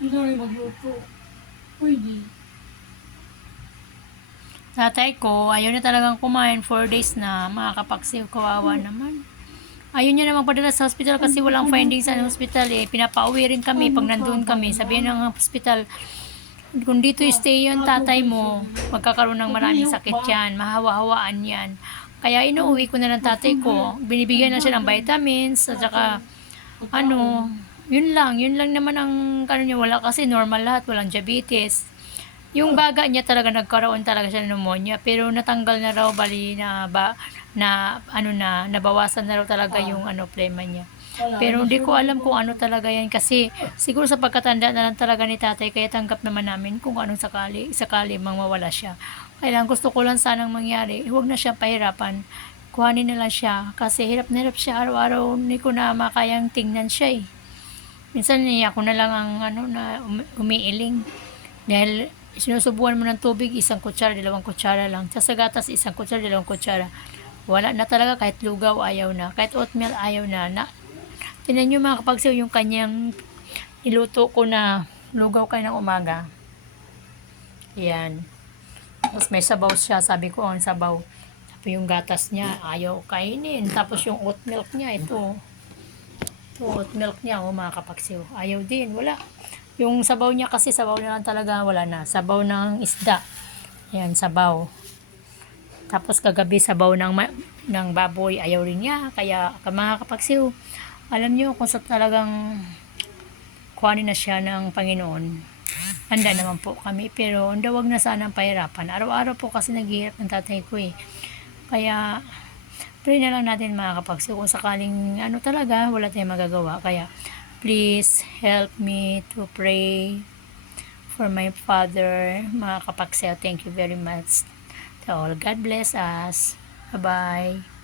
Hindi na rin magluto. Pwede. Tatay ko, ayaw na talagang kumain 4 days na, mga kapaksiw, kawawa naman. Ayaw niya na magpadala sa hospital kasi walang findings sa hospital eh. Pinapauwi rin kami pag nandun kami. Sabihin ng hospital, kung dito stay yung tatay mo, magkakaroon ng maraming sakit yan, mahawa-hawaan yan. Kaya inuuwi ko na ng tatay ko. Binibigyan na siya ng vitamins, at saka, ano, yun lang naman ang, ano niya, wala kasi normal lahat, walang diabetes. Yung baga niya talaga nagkaroon talaga siya ng pneumonia, pero natanggal na raw, bali na nabawasan na raw talaga yung plema niya. Pero hindi ko alam kung ano talaga yan kasi siguro sa pagkatanda na lang talaga ni tatay, kaya tanggap naman namin kung anong sakali mang mawala siya. Kaya lang gusto ko lang sanang mangyari, huwag na siya pahirapan. Kuhanin na lang siya kasi hirap na hirap siya araw-araw, hindi ko na makayang tingnan siya eh. Minsan ako na lang ang umiiling. Dahil sinusubuan mo ng tubig, 1 kutsara, 2 kutsara lang. Sa gatas, 1 kutsara, 2 kutsara. Wala na talaga, kahit lugaw ayaw na. Kahit oatmeal ayaw na. Tinan nyo mga kapagsaw yung kanyang iluto ko na lugaw kayo ng umaga. Yan. Tapos may sabaw siya. Sabi ko, ang sabaw. Tapos yung gatas niya, ayaw kainin. Tapos yung oat milk niya, ito. Ito, oat milk niya, mga kapagsaw. Ayaw din, wala. Yung sabaw niya kasi, sabaw na lang talaga, wala na. Sabaw ng isda. Yan, sabaw. Tapos kagabi, sabaw ng baboy, ayaw rin niya. Kaya, mga kapagsiw, alam niyo kung sa talagang kuhanin na siya ng Panginoon, handa naman po kami. Pero, wag na sanang pahirapan. Araw-araw po kasi naghihirap ng tatay ko eh. Kaya, pray na lang natin mga kapagsiw. Kung sakaling talaga, wala tayong magagawa. Kaya, please help me to pray for my father, mga kapagsaw. Thank you very much to all. God bless us. Bye-bye.